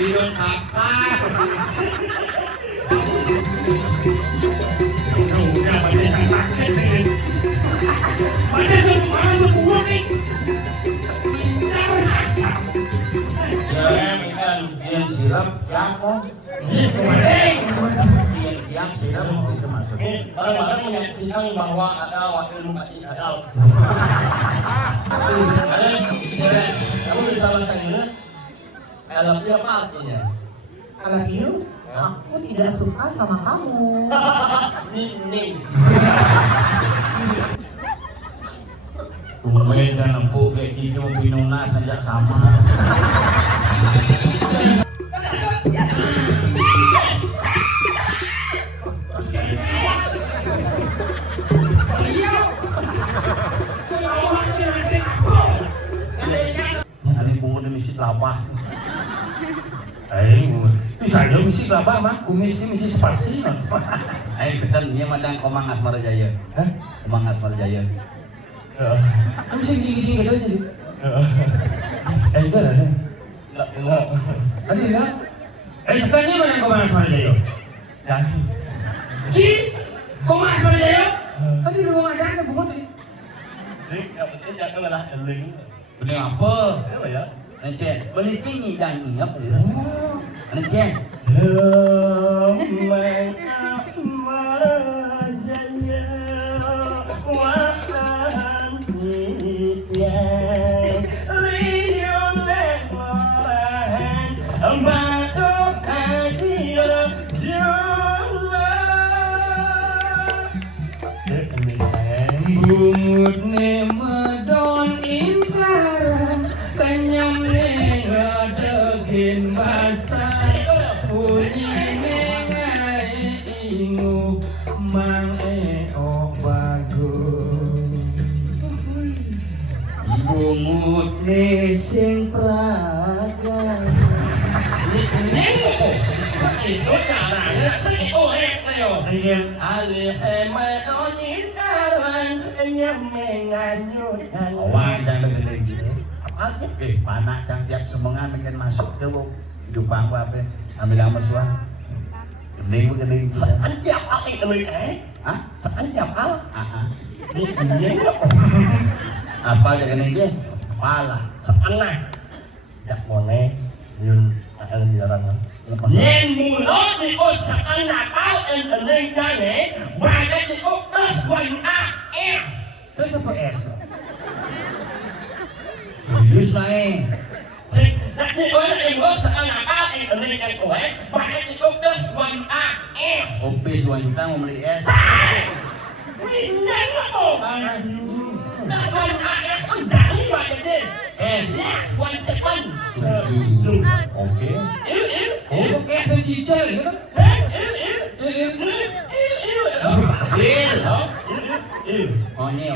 Bidon apa? Udah pada sakit nih. Mana semua nih. Yang sirap, yang mau. Yang sirap itu maksudnya. Orang-orang menyaksikan bahwa ada wakil bupati Adal. Kamu bisa bahasa Inggris? I love you apa artinya? I love you? Aku tidak suka sama kamu. Nih. Tumben dan empuk kayak gitu binona sejak sama. Ini bunga demi si lapah. Bisa aja misi kelapa mah, misi spasi. Sekarang dia madang Komang Asmara Jaya. Komang Asmara Jaya. Kamu bisa gini-gini gitu aja. Itu ada. Enggak. Tadi enggak. Sekarang mana Komang Asmara Jaya? Ya. Komang Asmara Jaya? Tadi ruang ada bunga tadi. Yang penting jangan lah eling. Ini apa? Apa ya? Encen, beli tinggi dan apa ya? Encen. Komang Asmara Jaya. Bumutne medon insaran kenyam ngadegin basah punyine ngai ingu mang eo bagus bumutne sing praga itu caranya alih medon insaran menganyutkan. Awang jangan gede gini. Apa? Panak cang tiap semengan bikin masuk ke hidup bangku apa? Ambil amas wah. Gede. Setiap kali ini Hah? setiap hal. Ini apa jadi ini? Kepala. Setengah. Jak mone yun akan dilarang. Yen mulut di usahakan nakal dan lingkane berada di utas wanita Terus apa S? Serius naik. Nanti orang yang usahakan nakal dan lingkane berada di utas wanita Opis wanita mau beli es. Winang ako! Nas wanita ang dami wanita Es. Wanita pan! Oke. Itu kayak secicil gitu. Onye.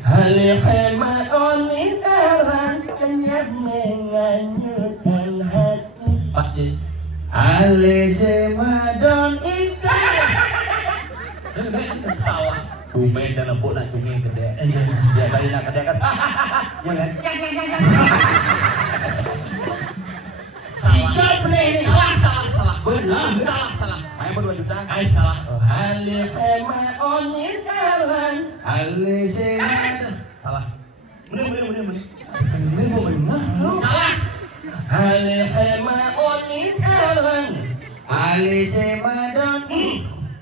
Halihema onitaran kenyap menganyutkan hati. Alise madon itu. Salah. Tumben jangan empuk nak cungi gede. Biasanya nak gede kan. Ya kan? Salah. Benar. Salah. Main ber 2 juta. Salah. Halihema onitaran. Alise madon. Salah. Benar. Salah. Halihema onitaran. Alise madon.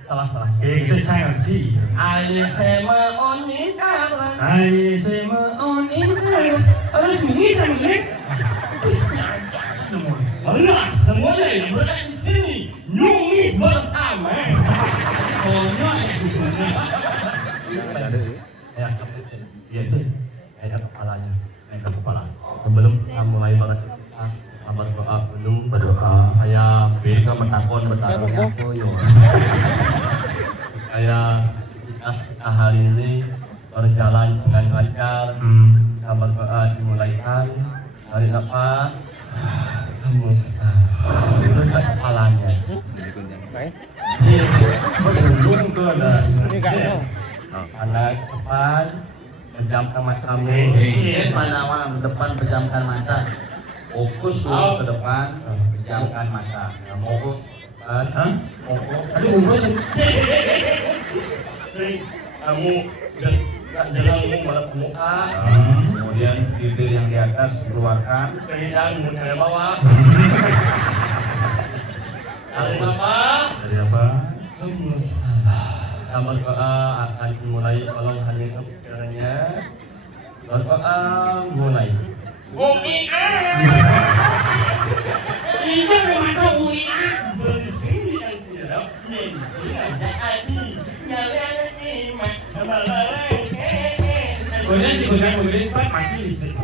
Salah. Itu child D. Alihema onitaran. Alihema onitaran. Ada cumi sama ini. Allah, semuanya yang berada di sini nyumi bersama. Ya, kepalanya, kepala. Sebelum mulai beraktivitas, belum berdoa. Saya beda mentakon bertakon aku yo. Saya kita hari ini berjalan dengan lancar. Kita berdoa dimulaikan tarik nafas. Dekat kepalanya. Berselung ke anak depan, Pejamkan mata kamu. Pada awal depan pejamkan mata. Fokus dulu ke depan, pejamkan mata. Fokus. Aduh, bungkus. Kamu jalanmu malah ke muka. Kemudian bibir yang di atas keluarkan. Kemudian muka yang bawah. Dari apa? Dari apa? Kita berdoa akan mulai tolong hanya pikirannya. Berdoa mulai. UIA. Ini memang tahu UIA. Bersih yang siap, yang ada adi, nyala ni mak, malarang. Kemudian digunakan Pak mati listrik.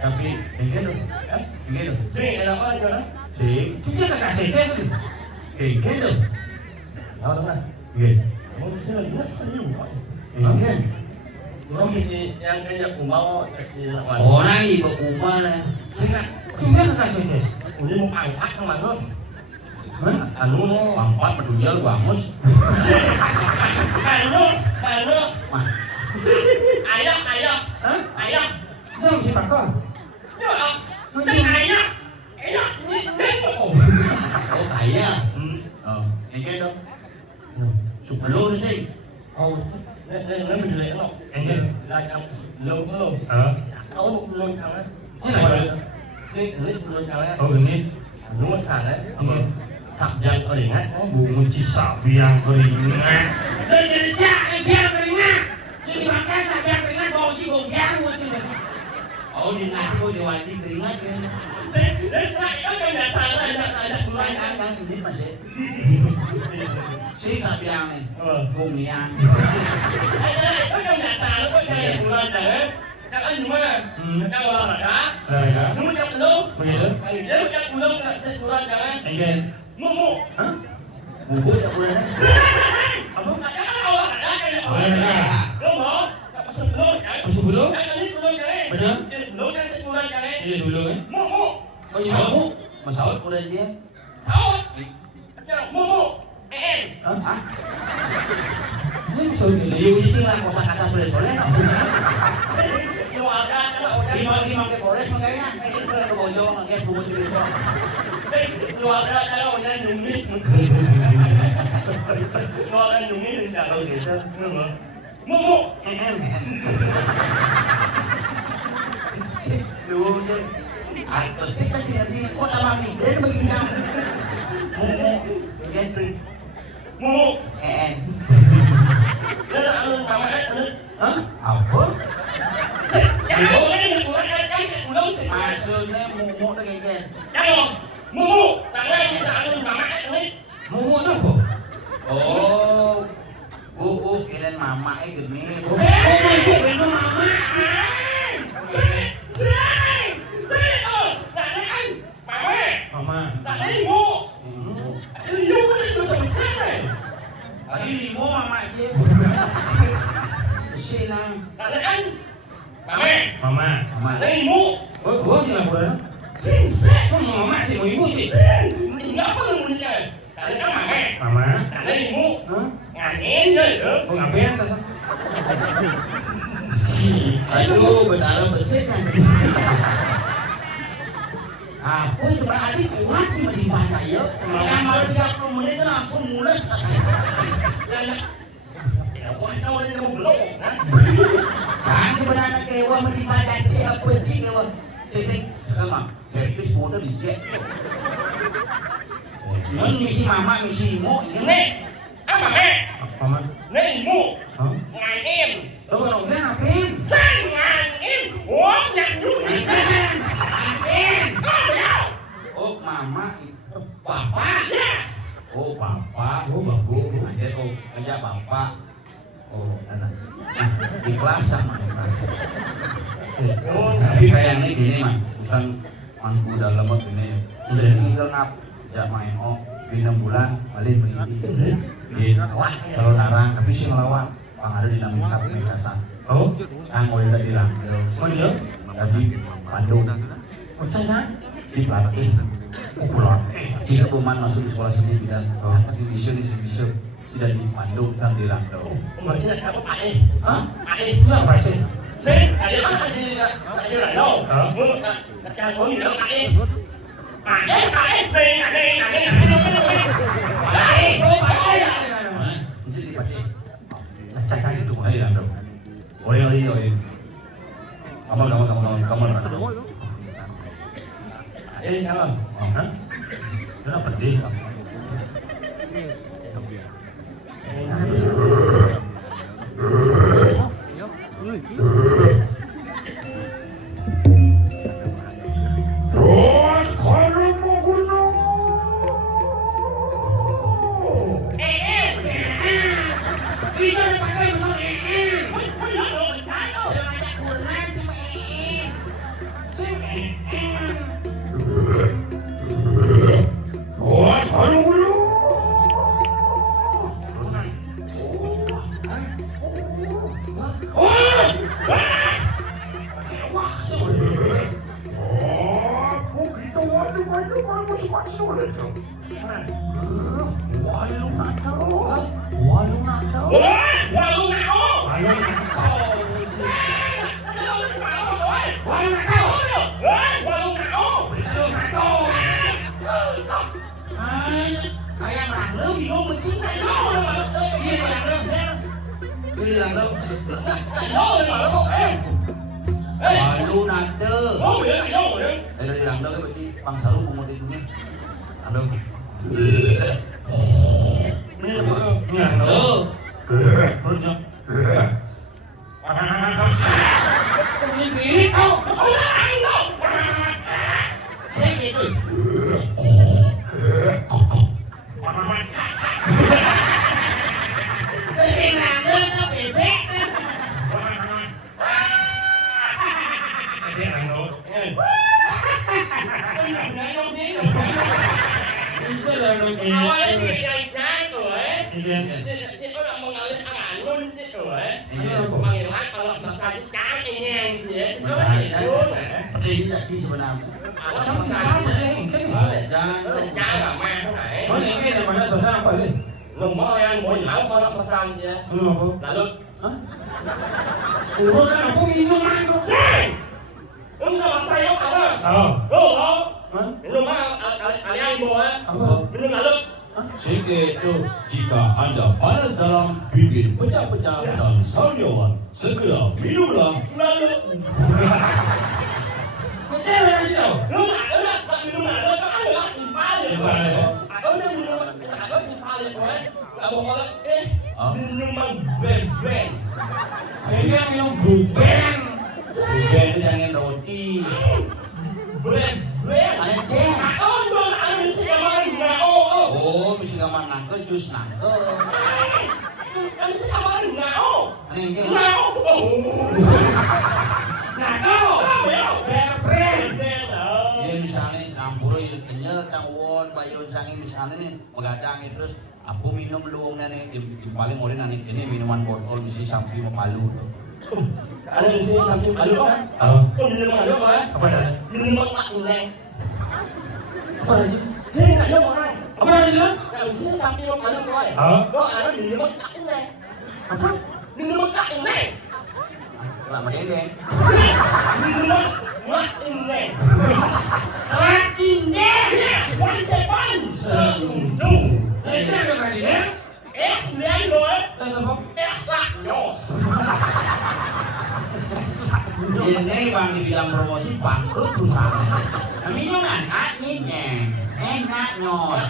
Tapi tinggi dong. Tinggi dong. Sing ada apa sekarang? Sing. Kita tak kasih tes. Tinggi dong. Tahu tak? Iya. Mau sih lihat tadi bukan. Tinggi. Orang ini yang kaya kumau di lawan. Orang ibu kuma lah. Singkat. Cuma tak kasih tes. Ini mau angkat ke mana? Anu mau Pangkat mendunia bangus. Anu. Ayah. Hah? Ayah. Jangan si Pak. Ya, ayah. Oh kaya. Oh, tinggi dong. Sebelum sih. Oh, nó mình luyện không? Là trong lâu không? Đâu luôn thằng ấy. Cái clip luôn thằng ấy. Ini Nó sẵn đấy. Sập dần ở đỉnh ấy. bunga cisau yang keringat. Dari Indonesia, biar keringat. Jadi makan sampai keringat bau cium biar muncul. Oh di nasi kok diwajib keringat kan? Đấy nó cái nhà sàn là Mulai kan ini masih. Si sapiang nih. Kumian. Nó cái nhà sàn nó có cái bulan đấy. Các anh đúng không? Các bạn là đá. Ada. Nó chắc luôn. Begitu. Nếu chắc luôn là sẽ bulan đấy. Ini. Mu. Hah? Bubur tak boleh. Apa? Các orang ada cái Oh, ada. Đúng không? Sebelum cái. Sebelum? Cái ini bulan cái. Benar? Sebelum cái sẽ bulan cái. Ini dulu kan? Mu. Oh iya kamu? Masalah boleh dia. Tahu? Mu. Hah? Ini bisa dulu. Liu itu lah kosa kata soleh-soleh. Keluarga kalau udah Lima ke Polres makanya. Bojo ngake bubur itu. keluarga kalau udah nyungit. Keluarga nyungit tidak Kalau gitu. Mu. Lu deh. Aku sih kasih nanti kota mami dan begini. Gitu. Mu. Đó là luôn mà mày hết. Hah? Apa? Cái lớn sẽ Maksudnya mumu tuh kayak gitu. Jangan. Mu. Tangan kita luôn mà mày hết. Mau apa? Oh, kirain mama gini. Mama. Tadi limo mama aja. Sina. Mama. Mama. Oh, gua sih laporan. Kok mama sih mau ibu sih? Mama. Hah? Oh, ngapain tas? Aduh, benar besit kan. Apa sebenarnya adik kuat cuma di mana ya? Kamar 30 menit langsung mules. Kan sebenarnya kewa di mana sih apa sih kewa? Sih sama. Servis motor dia. Misi mama, misi ibu. Mama. Hah? Lo kalau udah ngapain? Oh, mama itu papa. Oh, papa. Oh, bagus. Aja oh, aja bapak. Oh, anak. Nah, ikhlas sama ikhlas. Tapi kayaknya gini, Mang. Bukan mangku dalam ini. Udah tinggal ngap. Ya main oh, di 6 bulan balik begini. Kalau larang, tapi sih melawak. Pang ada di namanya Mekasan. Oh, Kang udah bilang. oh dia? Tadi Bandung. Oh, Cina? Di pelatih pulang jika Buman masuk di sekolah sendiri dan kasih bisu tidak dipandung dan dirangkau. Berarti apa Pak E? Hah? Pak E. Itu apa sih? Sih, ada apa sih? Ada lah đâu. Kan có gì đâu Pak E. Pak E, Pak E, đây. Pak E, Pak E. Jadi dipakai. Cacat itu mulai dirangkau. Oi. Kamu. Ini sao? Hah? Kenapa pedih? Terus kalau mau gunung. Itu yang pakai masuk Terus kalau gunung. Masuk itu. Walung nato. Ayang langleum bingung mencing aya. Ieu langleum. Walu nate. Dari langkau itu berarti pangsalu pemuda dunia. Langkau. Perutnya. Saya gitu. Sing langleum ke bebek. Pedih jadi sebenarnya. Jangan. Mana ini mana susah apa ini? Lalu, Urut kan aku minum aku. enggak saya apa? Oh. Minum kalian bawa. Apa? Minum lalu. Sehingga itu jika Anda panas dalam bibir pecah-pecah dan saunyawan, segera minumlah Lalu. Cewek aja tau. Minum lalu kan ada timpal ya. Ada minum timpal ya. Enggak boleh minuman ben. Kayaknya minum buben. Bukan itu jangan roti. Ben. Anjing. Ada siapa enggak? Oh, mesti kamar nangke, jus nangke. Ada siapa enggak? Ini dia misalnya campur itu kenyal, campur bayun sangi misalnya nih mengadang terus aku minum luang nih di paling mulai nanti ini minuman botol mesti sampai mau palu. Ada di sini samping palu kan? Minuman palu kan? Apa dah? Minuman tak neng. Apa aja? Dia enggak ada orang. Apa aja? Nah, di sini samping palu kan? Ada minuman tak neng. Apa? Minuman tak neng. Lama dendeng. Minuman tak neng. Latinde. Sepan seuntung. Ini ada kali ya? Lihat loh. Tas apa? Lah, yo. Ini bang dibilang promosi bangkrut perusahaan. Minuman anginnya enak nyos.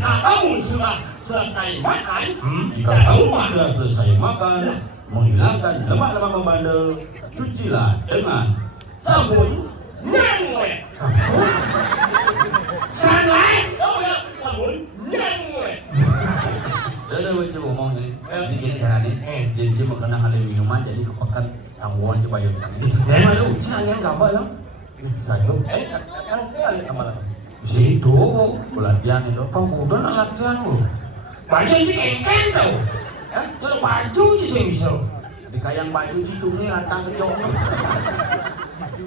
Nah, kamu sudah selesai makan. Jika kamu sudah selesai makan, menghilangkan lemak-lemak membandel, cucilah dengan Sabun nengwe. Sunlight. Oh ya, sabun nengwe. Udah wajib ngomong ini. Jadi gini caranya, jadi dia mengenang hal minuman, jadi kepekan tangguhan coba yuk. Memang lu sayang gambar lah. Saya Kan sekali sama Situ. pelatihan itu. Pemuda nak latihan lu. Baju ini kengkeng tau. Kalau baju sih saya bisa. Di kayang baju itu nih latang kecok.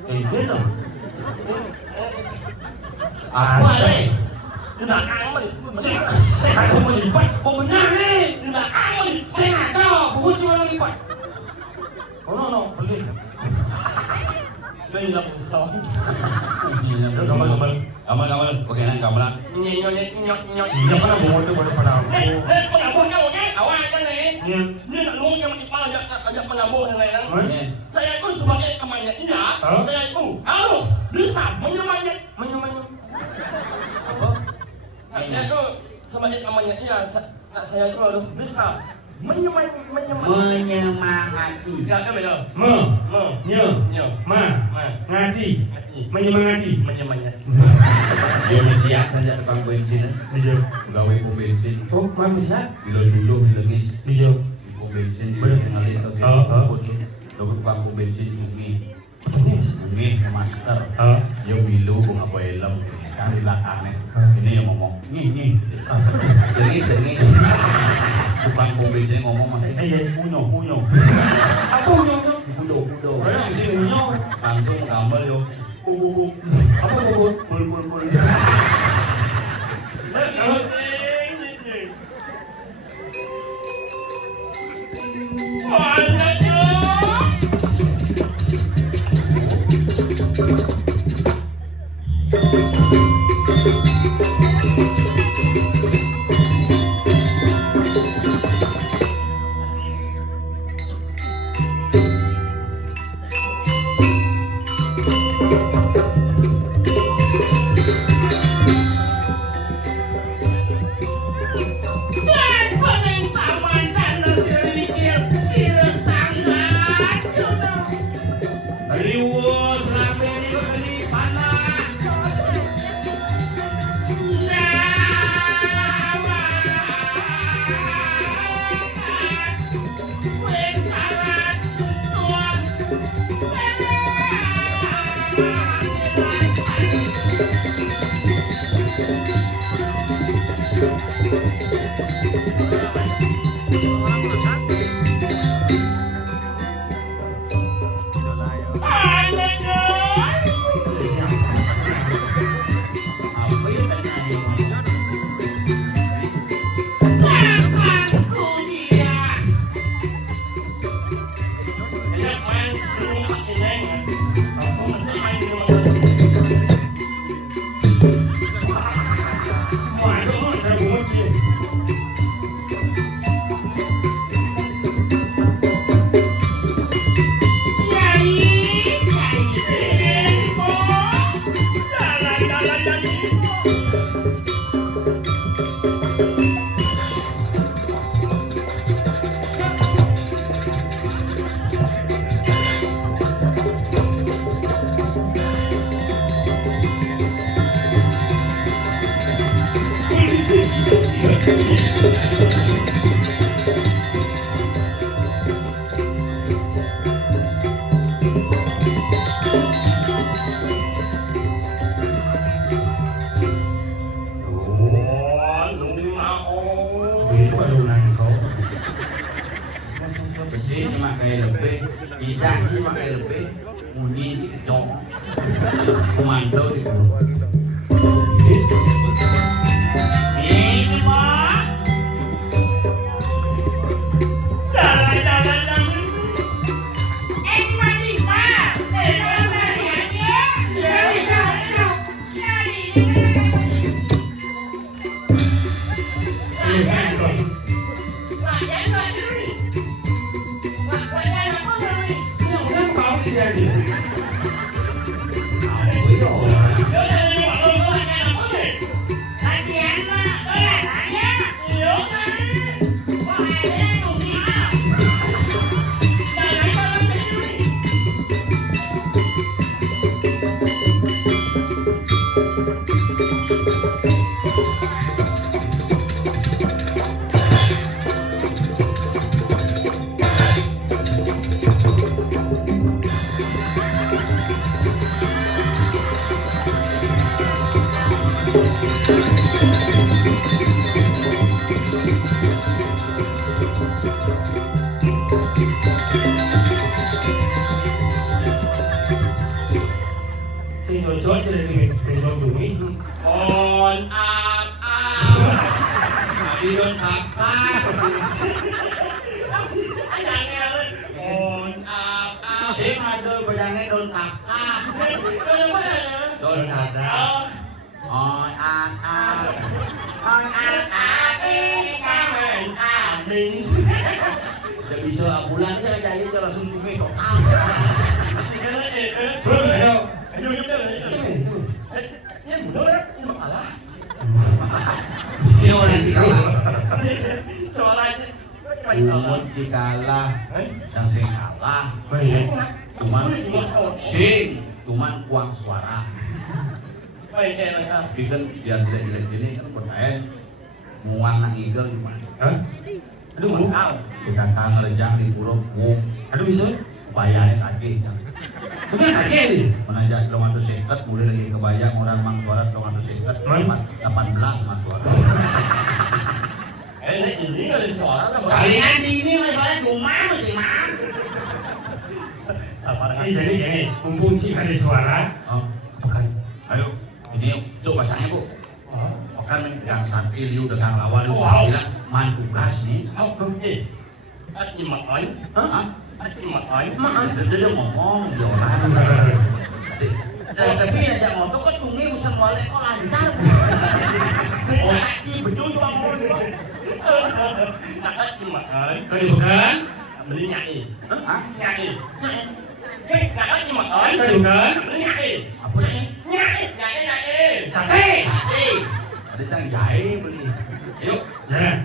Gitu. Apa le? Di belakang mah. Saya kagak mau lipat. Oh benar nih. Di belakang mah. Saya nggak tahu. Buku cuma mau lipat. Oh no, beli. Đây là một số. Kamal, oke nang kamal. Nyok. Siapa yang bawa itu pada pada aku? Kau nak buat kau kan? Awak kan ni. Iya. Dia nak luang yang ajak menabung yang lain. Ini Saya itu sebagai temannya dia, saya itu harus bisa menyemangnya. apa? Saya itu sebagai temannya dia, saya itu harus bisa menyemangati. Ya kan betul. Ngati, menyemangati. Menyemangati. Dia mesiak saja tukang bensin. Iya. Gawe pom bensin. Oh, mana bisa? Dulu dilengis. Iya. Pom bensin di Bener. ngalih ke Oh. Dokter tukang pom bensin bungi. Yes. Bungi master. Yang milu kung apa elem. Kali lakane. Ini yang ngomong. Nih. Dengis. Tukang pom bensin ngomong masih. Punyo. Apa unyong? Pudo. Orang di sini unyong. Langsung gambar yo. Apa bubur? Pul. Riwos rame di panah. Gede cuma kayak lebih, tidak cuma kayak lebih, bunyi di kecok, komando di mulut. Ini mah. Jalan. Sing cocok jadi penjong bumi. On up Di don kakak. Sing ada bayangnya don kakak. Don kakak. Oi kakak. Oi kakak. Udah bisa bulan saya jadi langsung tuh kok. Umur dikalah, yang sing kalah, cuman uang suara. Bikin biar tidak jelek ini kan bermain, muang nang igel gimana? Aduh, mau Kita kan rejang di pulau Wong, aduh bisa? bayarnya kaki. Bukan kaki nih. Menanjak Lomanto Seket, mulai lagi kebayang orang mang suara Lomanto Seket, 18 mang suara. Ini ada suara apa? Kalian ini masalahnya cuma masih mang. Jadi mumpung Cik ada suara. Oh, Bukan. ayo, ini untuk pasangnya bu. Kan yang sampil you dengan lawan you Wow. bilang man tugas nih. Ati makan, Hah? ati makan. Dia ngomong di orang. Tapi ajak motor kok tungi usang wale kok lancar. Oh, kaki betul bang ngomong. Ati makan. Kau bukan? Beli nyai. Hah? Nyai. Ati makan. Kau bukan? Beli nyai. Apa ini? Nyai. Sate. Ada yang jahe beli. Yuk. Ya.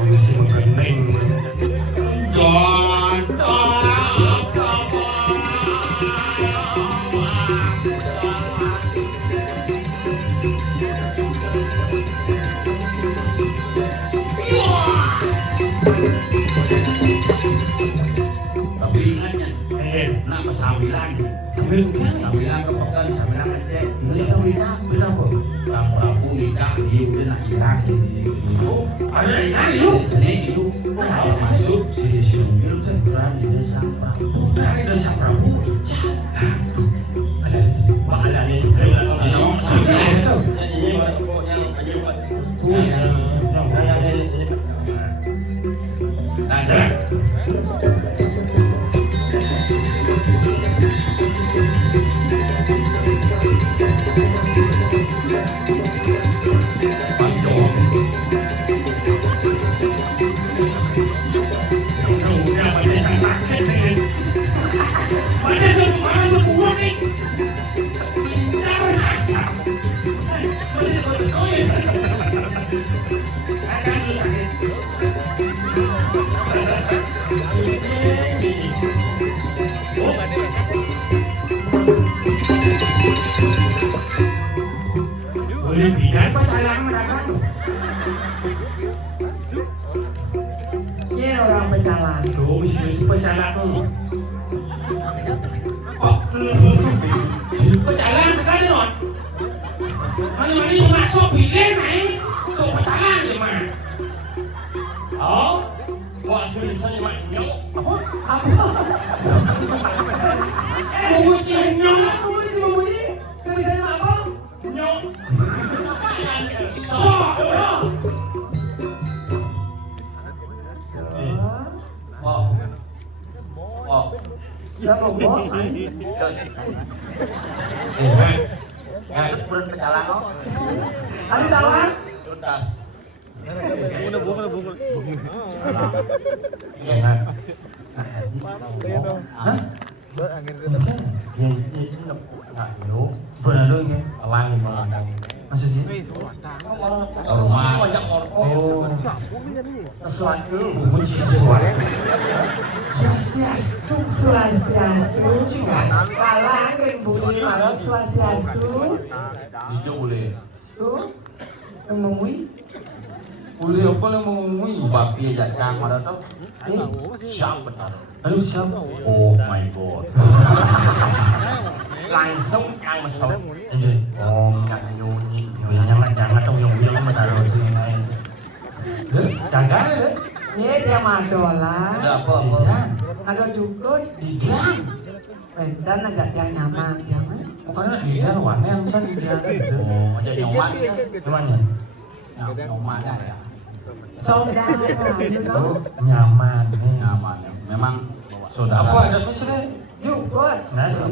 Mesti mengeneng. Tapi ingatnya, nak kesambilan. Sambil bukan? Sambilan kepekan, sambilan ngecek. Ini tahu ini berapa? Kang Prabu nikah dia udah nak hilang itu. Ada yang yuk. Sini itu masuk si Sumbil cepetan di desa Prabu. Dari desa Prabu. Ada. Pak ada nih. Saya nggak tahu. Sambil itu. Ini yang aja Pak. Ada. Boleh pindah pacaran mereka. Ini orang berjalan. Tuh, mesti pacaran tuh. Pacaran sekali non. Mana-mana masuk bilen nih. So pacaran di mana? Oh, wah sudah saya maknya. Apa? Apa? Mau nyok. Kamu ini mau ini? Kamu bisa apa? Nyok. Oh. Oh. Kita mau buat Bulan pecalang kok. ada tawa? Tuntas. Hah? Benar dong ya? Awan mengandang. Maksudnya? Rumah. Oh. Sesuatu. Benci sesuatu. Swastiastu. Swastiastu. Kalah kan bunyi malam swastiastu. Hijau boleh. Tuh. Ngomongin. Boleh apa yang mau ngomongin? Bapi aja cang ada tuh. Siap benar. Aduh siapa? Oh my god. Langsung yang masuk. Oh, minyak nyunyi. Jangan tahu yang bilang sama taruh sini lain. Jangan deh. Ini dia madola. Ada apa? Ada juga Tidak. Pentan agak yang nyaman, nyaman. Pokoknya di dalam warna yang saya gitu. Oh, aja nyoman ya. Gimana? Nyoman ya. Saudara, you know? Nyaman nih. Nyaman ya. Memang Apa saudara. ada pesan? Jukut. Nasi.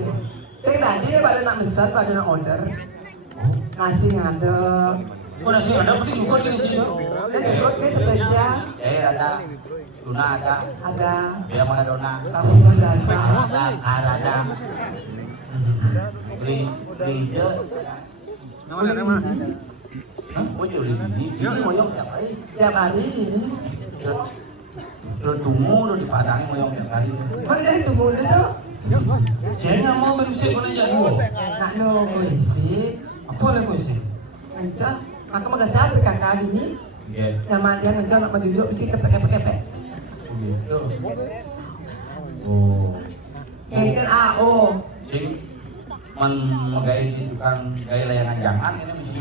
Saya tadi dia pada nak pesan, pada nak order. Nasi ngadep. Kok nasi ada berarti juga di sini. Dan jukut ke spesial. Ada. Tuna ada. Ada Biar mana dona. kamu dasar. Ada. Beli je. Hah? Oh, jadi ini moyong tiap hari. Tiap hari ini. Lo tunggu lo di Padang moyong tiap hari. Mana itu mulu tu? Saya nggak mau berisik boleh jadi. Nak nunggu isi. Apa lagi kau sih? Ngancah. Maka magasal ke kakak ini. Iya. Nama dia ngancah nak maju isi kepek-kepek. Gitu. Oh. Kayaknya AO. Sing men megai di tukang gaya layangan jangan ini mesti.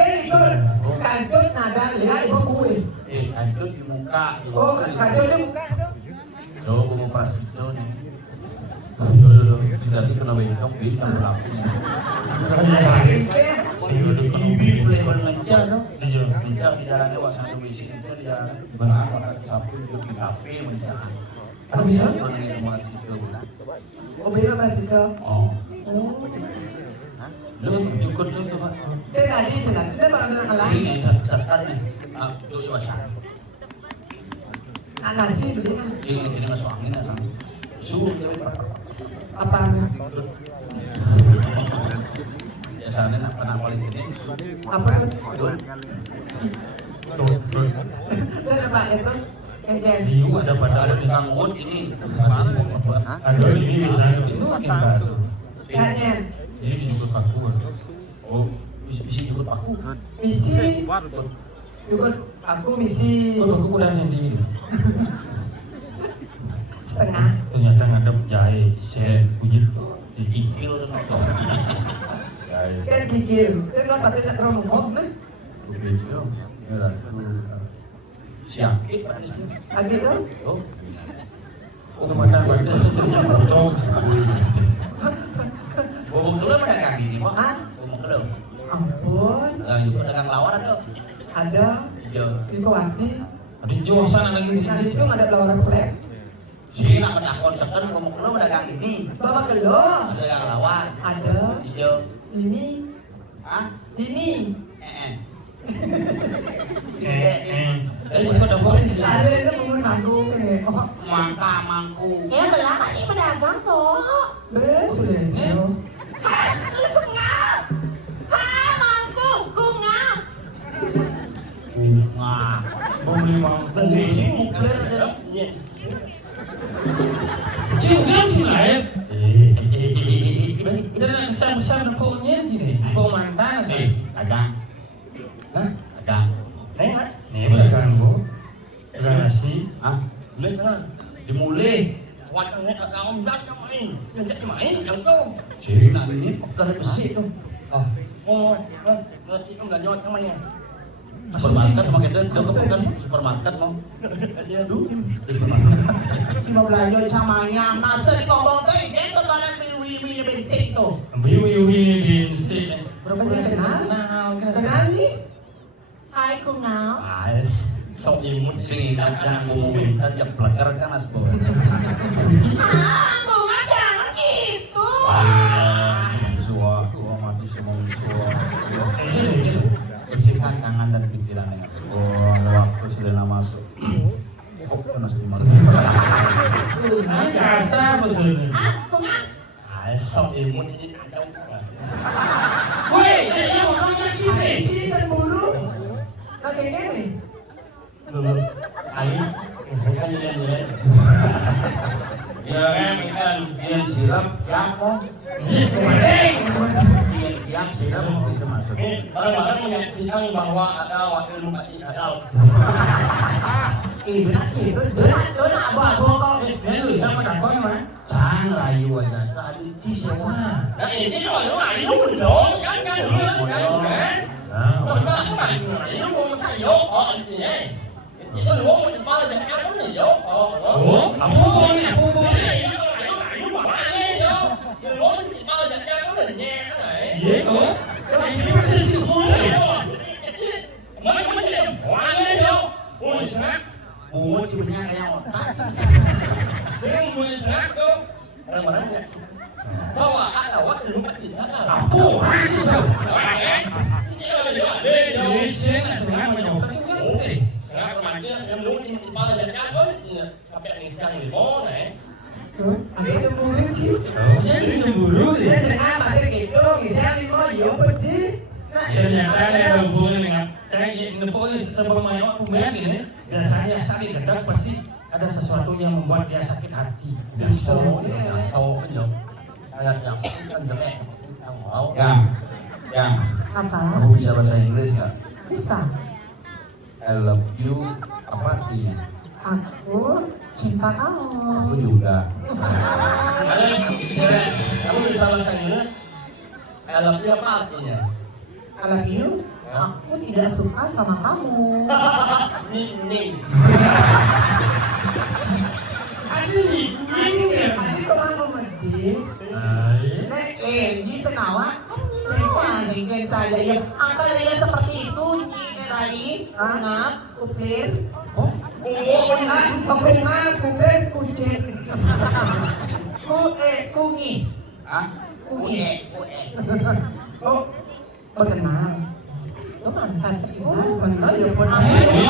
Ikut kancut nada lihat ibu kue. Hancur di muka. Oh kancut ni muka. Lo mau pas itu nih. Lo sudah itu kena bengkok bintang berapa? Ibi boleh berlencar dong. Lencar di jalan lewat satu bisik itu di jalan berapa? Sapu duduk di kafe mencar. Apa bisa? Oh beli masih ke. Oh. Lu cukup tuh Pak. Saya tadi. Kita baru nak kalah. Ini setan nih. Itu coba sah. Nasi beli kan. Ini masuk angin ya sang. Suruh Apa? biasanya nak pernah paling ini. Apa? Tuh. Dan apa itu? Ken. Di ada pada Ada di Kang Ud ini. ada ini bisa itu makin baru. Kanyen. Jadi juga kaku. Oh, bisa ikut aku. Misi. Ikut aku misi Oh, aku kurang sendiri. setengah. Ternyata ngadep jahe, sen, kujit, Dikikil tuh. Kan gigil. Saya kan pakai sak rombong kan. Begitu. Siakit pasti. Lagi tu. Oh. Kemakan pada seterusnya bocor. Bobok kelem ada kaki ini, Pak. Hah? Bobok kelem. Ampun. Lah juga dagang lawar ada. Ada. Iya. Di Sukawati. Ada josan lagi. Nah itu ada pelawar plek. Sini nak pendakon seken bobok kelem dagang ini. Bawa kelo. Ada yang lawar. Ada. Iya. Ini. Hah? Ini. Jadi juga ada polisi. Ada itu pengen aku. Oh. Mangka mangku. Ya belah ini pedagang kok. Sudah. Sengap. Mangku, kungap. Wah. Beli mang. Beli mukler ada. Cingkrang sih lain. Dan besar-besar pokoknya sini. Pemantan sih. Dagang. Hah? Dagang. Nih pedagang bu. Nasi. Hah? Boleh kan? Dimulai. Wajahnya kamu enggak main. Enggak main yang tuh. Jadi nak ini pekerja besi tuh. Oh, berarti itu enggak jawab namanya. Supermarket pakai dan bukan supermarket mau. Dia dulu. Cuma belajar camanya. Masa di kobong tu, dia tu kan wiwi bensin tu. Wiwi bensin. Berapa dia kenal? Kenal ni? Hai kungap. Sok imut Sini dagang ngomongin aja pleker kan mas bro. Kungap jangan gitu. Suatu mati semua bersihkan tangan dan pikiran dengan oh waktu sudah masuk. Oh mesti malu. Kasar betul. Kungap. sok imut ini ada. Woi, ini orangnya sini. Ini kan mulu. Kakeknya ni. Ali, kan dia. Yang sirap yang mau yang sirap itu masuk. Orang-orang menyaksikan bahwa ada wakil bupati Adal. Benar itu. Benar abah kau. Ini lu sama dakon mana? Jangan layu aja. Tadi di semua. Nah ini kalau lu layu dong, kan dulu kan. Masa aku layu mau sayo, oh ini. Itu lu mau cepat aja kan nih yo. Oh, apa boleh? Apa boleh? Layu mana yo? Lu mau cepat aja kan Wangi dong. Mulai serak. Mungut cibenya kayak otak. Sering mulai serak tuh. Orang-orang nggak suka. Bawa awak lupa kita. Aku aja jauh. Ini Indonesia nggak sengaja menjauh. serak kemana? Saya menunggu di kepala dan kaki. Sampai nisang di mana? Ada cemburu sih. Jadi cemburu deh. Dia senang masih gitu, bisa lima ya pedih. Ternyata ada hubungan dengan saya ngepoi sebelum main pemain ini biasanya sakit kadang pasti ada sesuatu yang membuat dia sakit hati. Sâu cái gì? Ada yang kan jelek. Yang mau. Yang, Apa? kamu bisa bahasa Inggris nggak? Bisa. I love you apa artinya? Aku cinta Aku kamu. juga. Kamu bisa bahasa Inggris? LP apa artinya? I love you. Aku tidak suka sama kamu. Nih. Tadi kemana mati? Di senawa. Mungkin saja ya. Angka dia seperti itu. Rai, Angap, Kuplin. Pembunga, kuben, kucing. Kungi. Ah? Kungi. Oh, berkenal. Itu mantan saya. Oh, benar ya benar.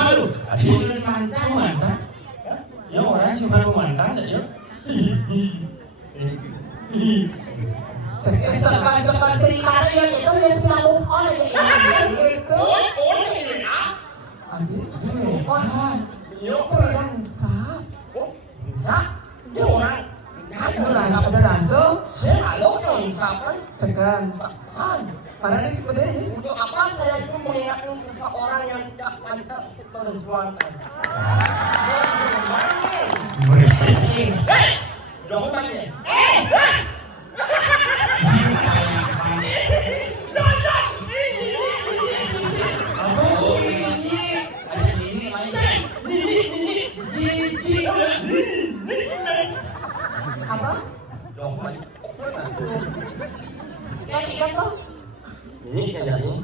Aduh, mantan. Pemantan? Ya orang cuma pemantan aja. Sekali serikala ya itu ya setelah move on aja ya. Itu. Aduh, Sah. Dia orang. Itu lah nggak ada langsung. Saya halo dong siapa? Sekarang. Padahal ini sebenarnya. Untuk apa saya itu mengingatkan seseorang yang tidak pantas diperjuangkan? Dong tanya. Apa? Dong tanya. Yang ikan tuh? Ini kayaknya.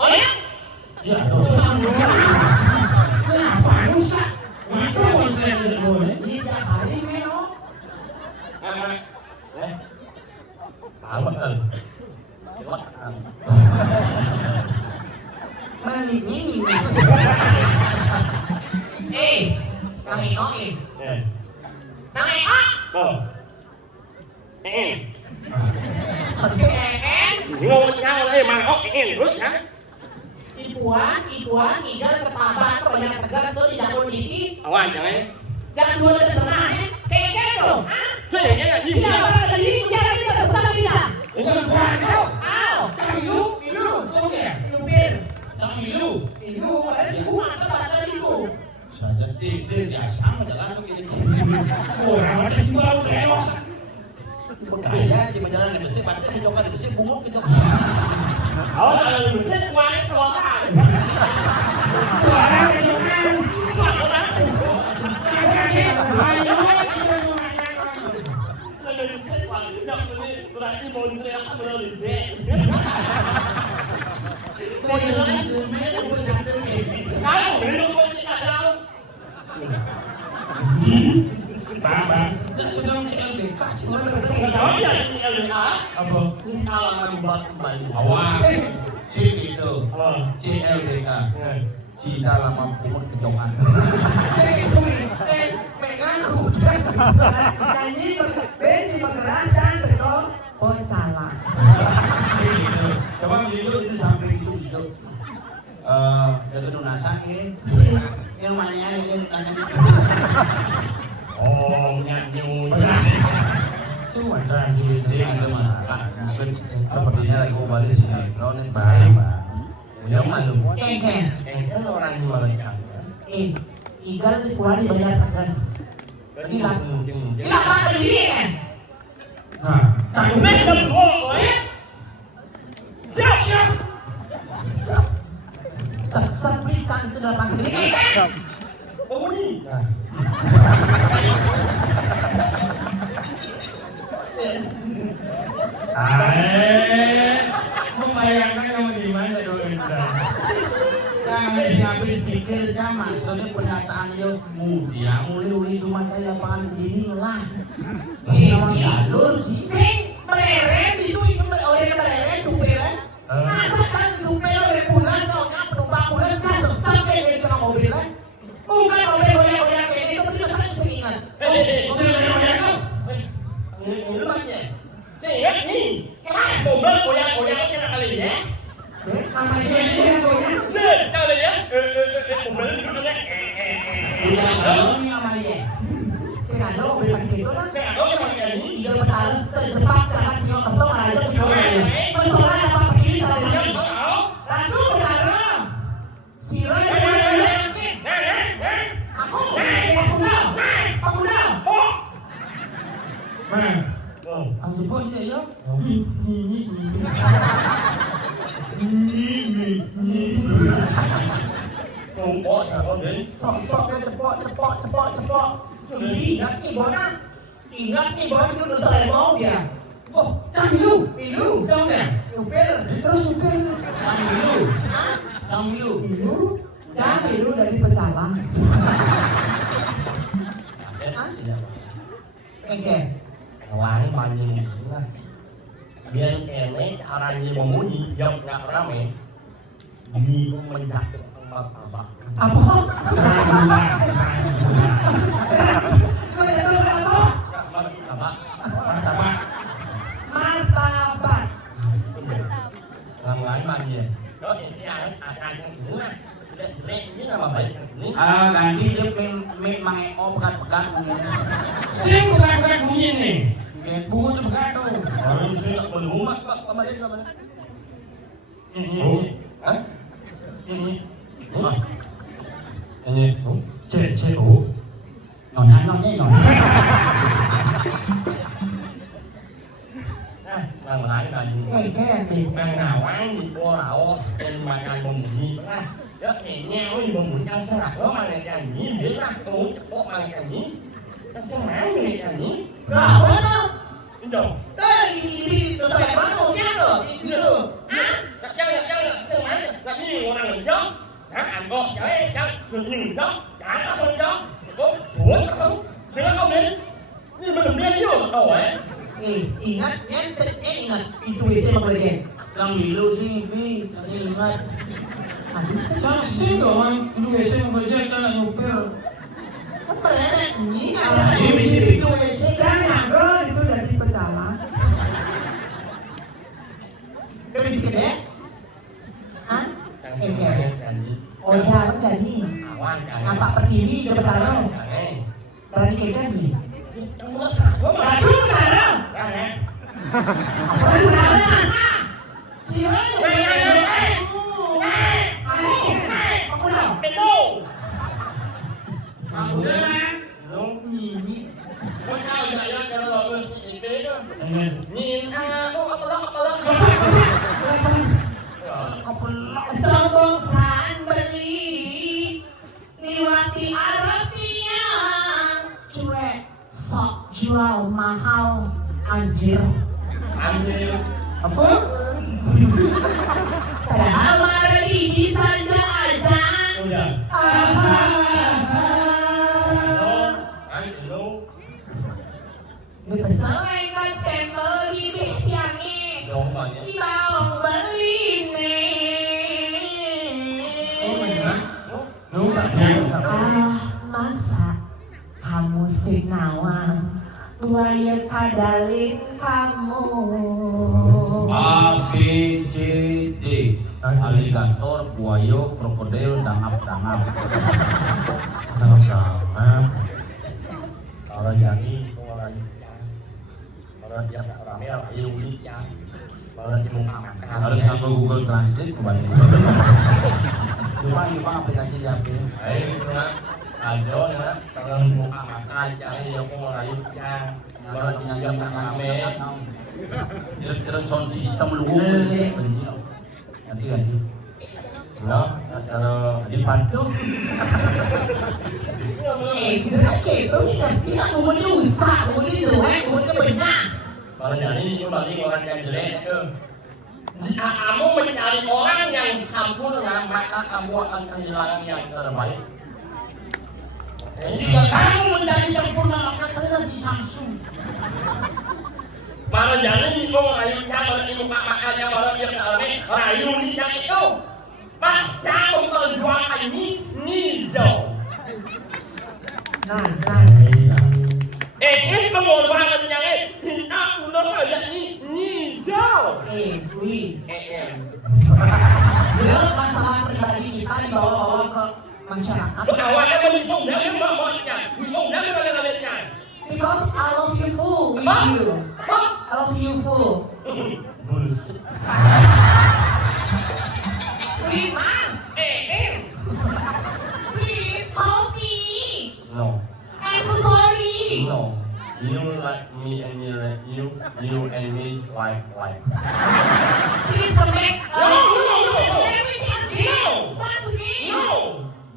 Oh ya? ya apa rusak? Maka kalau saya tidak boleh. Ini tiap hari meno. Amat kan. Mengingingi. Bang Ino Bang Ino? Oh. Oke, Ngomong nhau đây mà họ rút hả? Ibuan, igal ketaban, kebanyakan tegas tuh tidak boleh diti. Awan jangan. Jangan dua terserah, kayak dong. Thế này là gì? Tidak boleh terdiri, jangan bisa terserah bisa. Itu bukan kau. Aw, Kamu milu, oke. lupir, jangan milu, ada di rumah atau ada di rumah. Saja tidur ya sama jalan begini. Orang ada simbol kewas. Kaya cuma jalan di besi, pantai si jokan di besi, bunguk di jokan. Awan là mình xếp qua cái xó thả. Suara kejutan. Là mình xếp qua nhập đi, lại đi bốn cái không bao giờ để. Bây giờ anh cứ mấy cái buổi sáng đến nghỉ. Cái của mình luôn đi tại đâu? Pak, sedang CLBK. Đó là LDA. Apa? Ini alamat buat kembali. Awas, si itu, CLDK, Cinta Lama Pungut Kejongan. Nyanyi beni bergerak dan betul. Oh salah. Gitu. Coba itu sampai itu. Itu nunasakin. Yang mana yang tanya Oh, nyanyi. Semua tadi. Jadi ada masalah. Mungkin sepertinya lagi kembali sinetron yang baru, Pak. Nếu mà dùng Kengkeng. cái lô răng mà lại chẳng Igal keluar di banyak tegas. Gila apa berdiri kan? Nah, cari Mấy đâm hộ ấy. Siap, siap. Seplikan itu dalam berdiri kan? Bố đi. Mau bayangkan kamu di mana dulu Jangan habis pikir kan maksudnya pernyataan dia mudia uli cuma saya lapangan begini lah. Sama jalur sih. Sing mereret itu orang mereret supirnya. Masa kan supir dari pulang soalnya penumpang pulang kan sampai di tengah mobilnya. Bukan mobil goyang-goyang kayak gitu tapi masa sing ingat. Mobil goyang tuh. Ini aja. Saya ingat nih. Mobil goyang-goyang kena kali ya. Namanya dia goyang. Kali ya. Mobil itu kan. Tidak tahu sama dia. Sing ada mobil pakai itu lah. Saya tahu yang ini. Dia bertahan secepat karena si ketong aja punya. Masalah apa begini saja. Lalu bertahan. Si Roy Aku dah. Mana? Ang jempol dia ya. Bos apa ni? Sok-soknya cepok. Ingat nih Bona. Ingat nih Bona dulu saya mau dia. Oh, jangan dulu. Pilu. Jangan. Supir. Terus supir. Pilu. Jangan pilu dari pecalang. Oke. Kawan banyak lah. Biar kene caranya memuji yang nggak rame. Di menjatuh tambah-tambah. Apa? Martabak. Martabak. Lain banyak. Đó thì akan ini lah. Ini nama baik ini. Ganti dia memang pekat-pekat Sing pekat-pekat bunyi nih. Bunyi pekat tuh. Orang sini nak berhubungan apa dia nama? Hah? Ini. C.O. Nyonya. Yang lain banyak. Mang ngawang di pulau dan makan bumbu lah. Ya kayaknya ini bumbu yang sangat mana yang ini dia lah kamu cepok mana yang ini. Yang semang ini yang ini. Berapa tuh? Itu. Ini saya mau dia tuh. Itu. Hah? Jangan semang. Tak ni orang lejak. Hah, anggap jangan senyum dah. Jangan senyum. Kau buat kau. Silakan ni. Ni belum dia juga. Tahu Ingat itu WC Bangladesh. Kang Milu sih, ingat. Jangan sing dong. Lu SM kerja jangan nyupir. Mereret ini Ini mesti itu WC. Jangan itu dari pecalang. Dari sini. Hah? Oh ya, jadi. Nampak pertiwi dia bertaruh. Berani keken nih. Aduh, bertaruh. Aku dah. Aku jalan. Nhìn aku kepelak. Sebosan beli liwati artinya cuek sok jual mahal anjir. Apa? Padahal Mardi bisa aja. Berpesangai kan stempel di bestiangnya. Mau beli masa kamu signawang buaya kadalin kamu. A, B, C, D. Aligator, buayo, krokodil, dangap. Kalau jadi orang yang rame ayo uniknya. Kalau di muka makan Harus nganggo Google Translate kembali. Coba aplikasi HP. ayo na ada na kalau muka makan jangan yang mau rayunya. Kalau yang rame Kira-kira sound system luhur nanti no kalau dipantu. Gitu kita umurnya usah, umurnya jelek, umurnya banyak. kalau jadi ini balik orang yang jelek ke Jika kamu mencari orang yang sempurna, maka kamu akan kehilangan yang terbaik. Jika kamu mencari sempurna, maka kalian di Samsung. Para jani kau rayunya berarti makanya orang yang alami rayunya itu. Pas kamu perjuangan ini jauh. Nah. Ini pengorbanan yang kita udah saja ini jauh. Wih. Bila masalah pribadi kita dibawa-bawa ke masyarakat. Awalnya bingung dari bawahnya, bingung dari bagaimana. Because I love you full with you. I love you full. Bullshit. Please, please help me. No. I'm so sorry. No. You like me and me like you. You and me like. Please make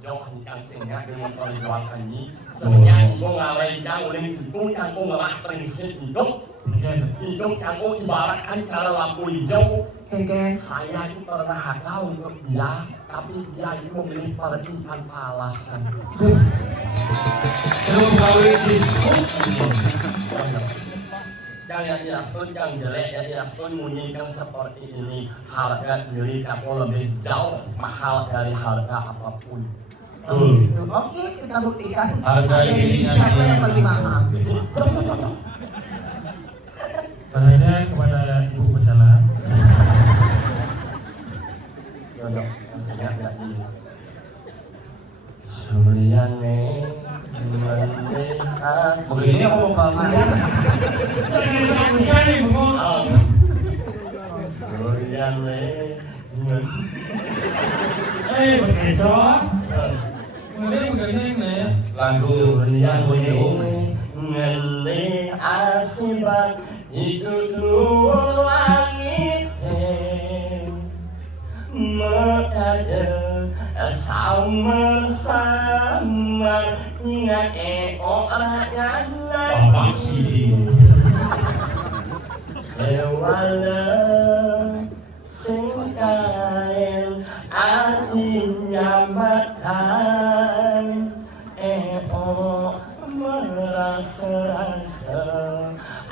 Johan yang sehingga dengan perjuangan ini sebenarnya ibu ngalai jauh dengan itu yang aku ngelah prinsip hidup yang aku ibaratkan cara lampu hijau. Saya itu pernah hakau untuk dia, tapi dia itu memilih pergi tanpa alasan. Yang direspon yang jelek, yang direspon menyanyikan seperti ini. Harga diri kamu lebih jauh mahal dari harga apapun. Oke, kita buktikan. Harga dirinya siapa yang paling mahal? Tanya kepada Ibu Pecalang. Dodok, maksudnya tidak di Suryane melihat. Begini aku mau banget. Suryane Bekecoh. Kemudian begini. Lagu Suryane ngeli asibat itu dua langit Mekade sama-sama ingat orang Bapak sih. Lewala singkain artinya makan merasa-rasa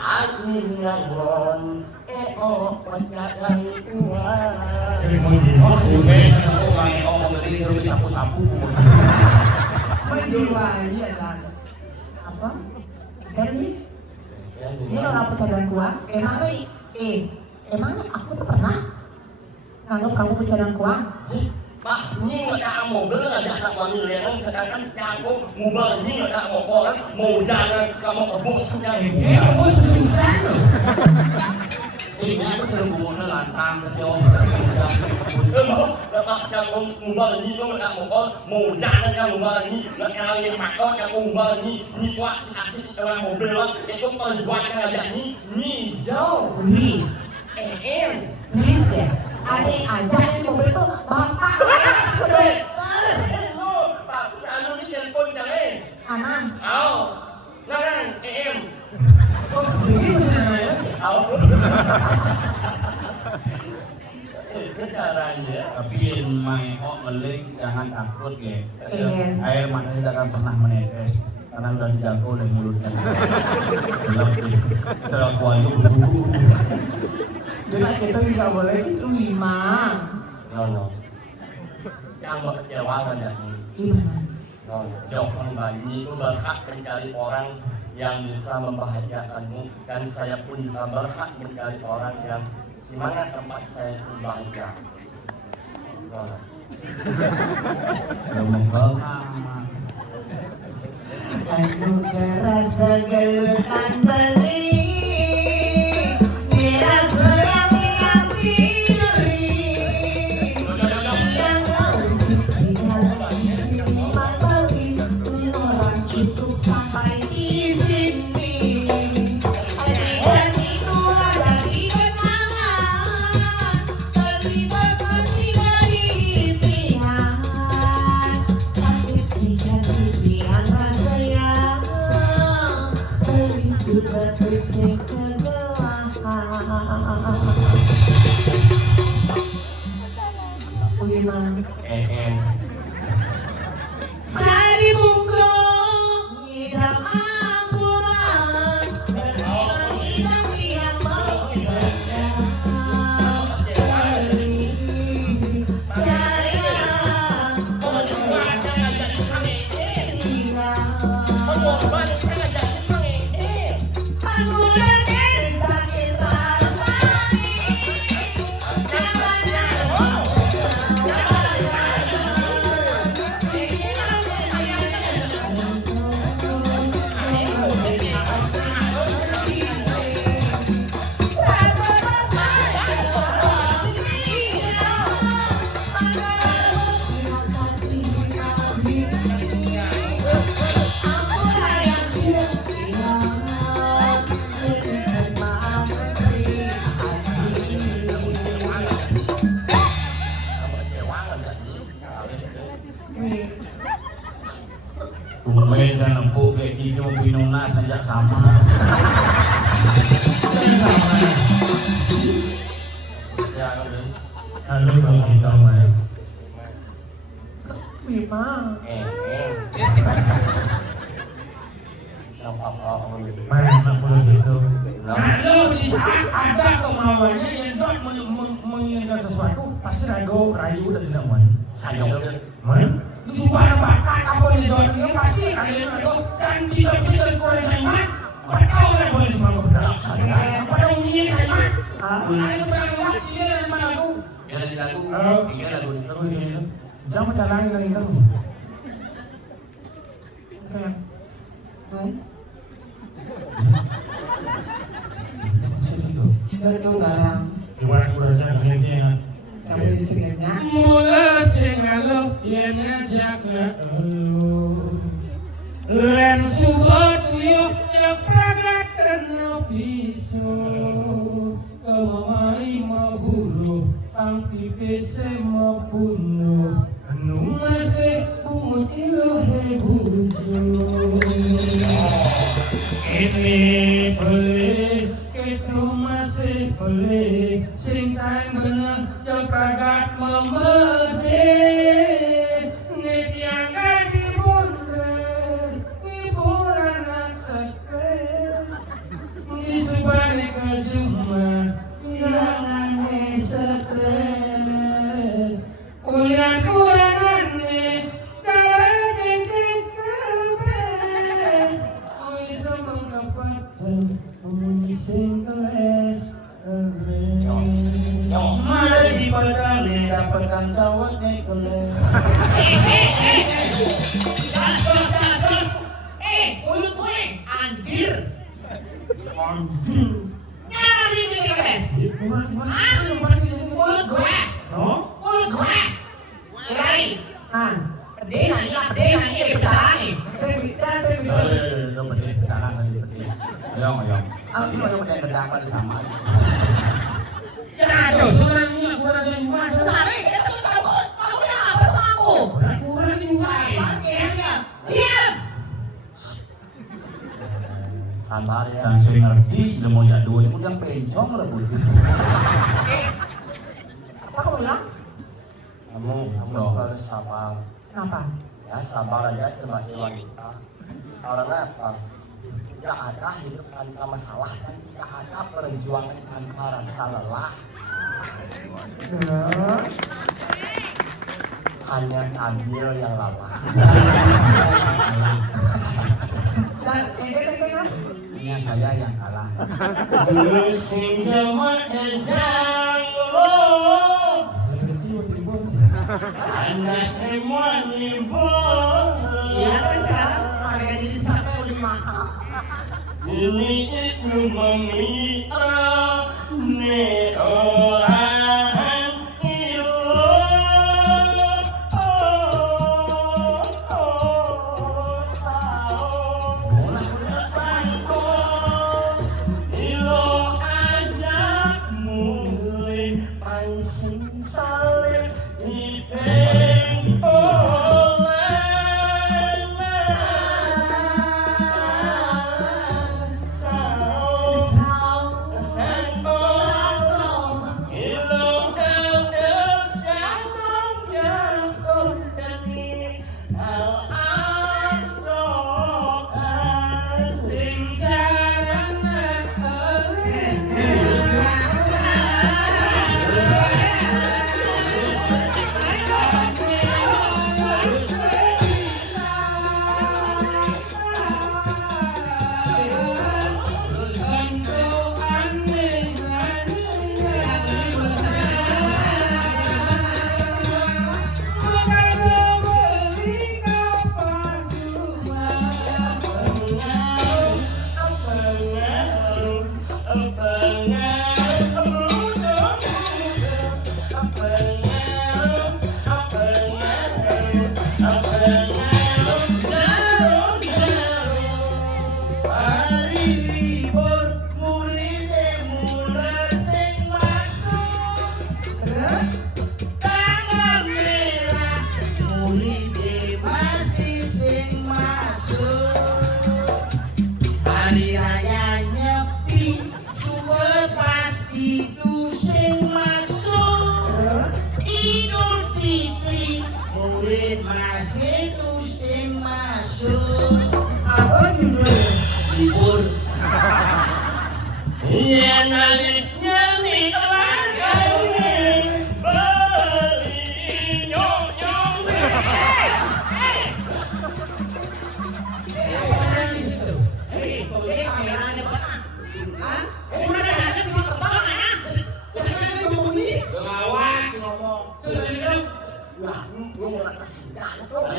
artinya mon pecahkan kuat. Menjiwai adalah apa? Ini orang pecahan kuah. Emang aku tuh pernah nganggap kamu pecahan kuah? Pas ni nggak mau beli anak wanita sedangkan kamu mau beli nggak mau orang mau jalan kamu kebosnya ini. Kamu susah loh. Ini aku terhubungnya lantang kejauh. Lepas kamu mau beli nggak mau jalan kamu beli nggak kalian makan kamu beli ni kuat asik orang mobil itu perjuangan aja ni jauh. Please deh. Adik aja yang mobil itu bapak. Pak, anu ni telepon jangan. Anang. Nang, Ini benar ya? Caranya. Tapi main meling jangan takut ya. Air mata tidak akan pernah menetes karena udah dijago oleh mulutnya. Setelah kuayu Jadi kita juga boleh itu imam. No. Yang berkecewakan ya. Gimana? Johan Bani itu berhak mencari orang yang bisa membahagiakanmu dan saya pun juga berhak mencari orang yang di mana tempat saya itu bahagia. Anugerah segalakan beli dirasa yang diri yang harus sinar beli orang cukup sampai di sini dan itu ada di kenangan terlibat masih dari impian sakit jika impian rasanya berlisu berpisik kegelapan. Sari bungo ngidam ambulan ngidam yang mau Tumben kan empuk kayak gitu pinuna sejak sama. Halo kalau kita main. Bima. Main tak boleh gitu. Kalau di saat ada kemauannya yang dok menginginkan sesuatu, pasti ragu dan tidak main. Main? Di sebuah bakat apa yang dok ini pasti kalian ragu dan bisa dan korek iman. Mereka orang boleh semangat berdalam. Pada menginginkan iman. Ada sebarang iman sini dan mana lagu? Yang lagu, ini lagu. Lagu ini. Jangan jalan lagi kamu. Itu garang. Iwan kurang jangan Kamu di sekelilingnya. Mula singalo yang ngajak elu Len subot tuyo yang pragat dan piso Kemamai mabulu Ang pipese mapuno Anu masih pungut ilohe bujo Ini boleh Itu masih boleh Singtain bener Yang pragat memede Nih yang gak dibundes Hiburan anak sekret Di subani kejuma Yang aneh stres Ulang-ulang aneh Cara jengkek kalbes Uli sambang kapatan Uli singkeles Mari di petani dapatkan cawat nih kulit. Mulut gue anjir. Anjir. Nyala di sini guys. Mulut gue. Mulut gue. Mulai. Pedih nanya bicara nih. Saya bisa. Yo pedih sekarang lagi pedih. Yo. Ini mau yang berdapat sama. Aduh, sekarang ini aku ada yang mana? Kemarin kita tuh takut. Kamu udah apa sama aku? Kurang ini mana? Diam. Sabar ya. Jangan saya ngerti, udah mau jadul, udah pencong lah putih. Apa kamu bilang? Kamu harus sabar. Kenapa? Ya sabar aja sebagai wanita. Karena apa? Tidak ada hidup tanpa masalah dan tidak ada perjuangan tanpa rasa lelah. Hanya takdir yang lelah. Dan Hanya saya yang kalah. Sing jawa jajang anak emuan ibu. Iya kan sekarang harga diri sampai udah mahal. Ini itu memitra ne orang ilu. Maulid masih sing masuk. Hari raya nyepi, sumber pasti tu sing masuk. Idul Fitri, Maulid masih tu sing masuk. Apa judulnya? Libur. Iya nanti nyanyi langkahnya beli nyok.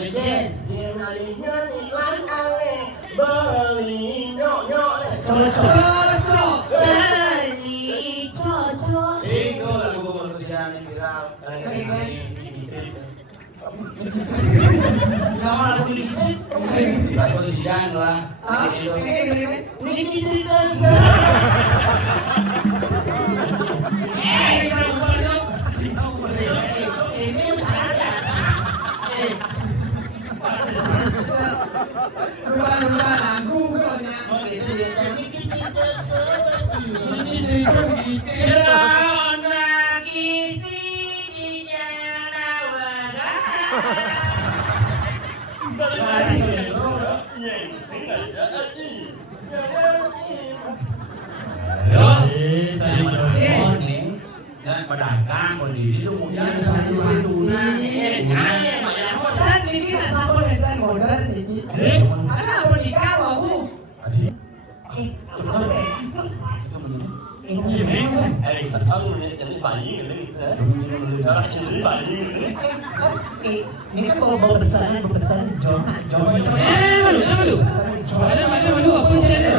Dia nanti nyanyi langkahnya beli nyok. Itu lagu manusia yang viral. Nama lagu ini Lagu siang lah. Niki cerita ini berubah lagu pokoknya. Niki cerita seperti Ini cerita begitu. Kerana kisi di jana Yo, Saya oh nih, dan pedagang berdiri itu mungkin satu Dan ini nak sabun dan modern ini. Ada apa nikah mau? Ini kan bawa pesanan Jawa. Malu. Apa sih itu?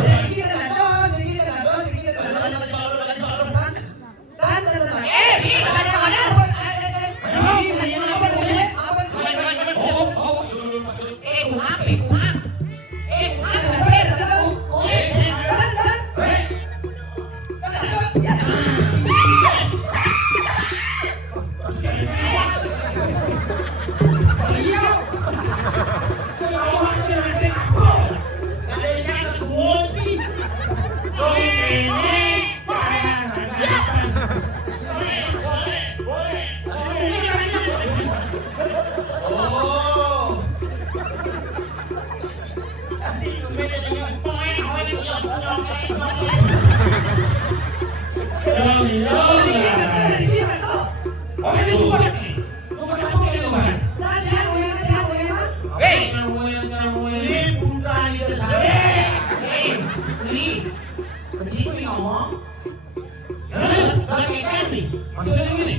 Maksudnya gini?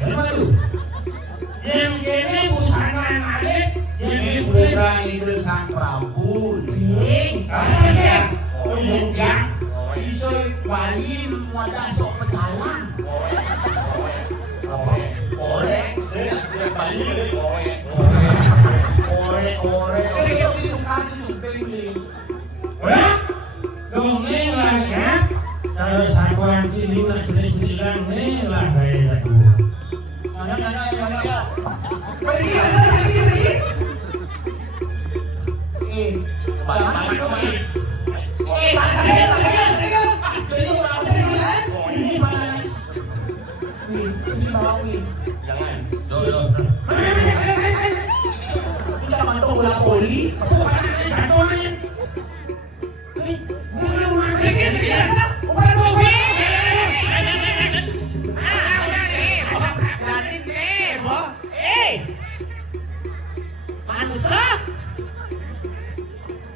Dari mana lu? Yang gini busana Alik, yang ini ini bukan itu sang Prabu. apa sih? Enggak, iso bayi muada sok pecalang. Ore. Wah, dongeng lah ya. Kalau sakuan cili nak cili-cililan nih lah kayak aku. Poli. Jatuh aja.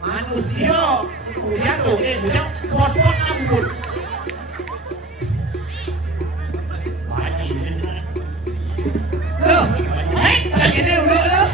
Manusia kemudian kemudian pot-pot ambut. Loh, lagi ini udah loh.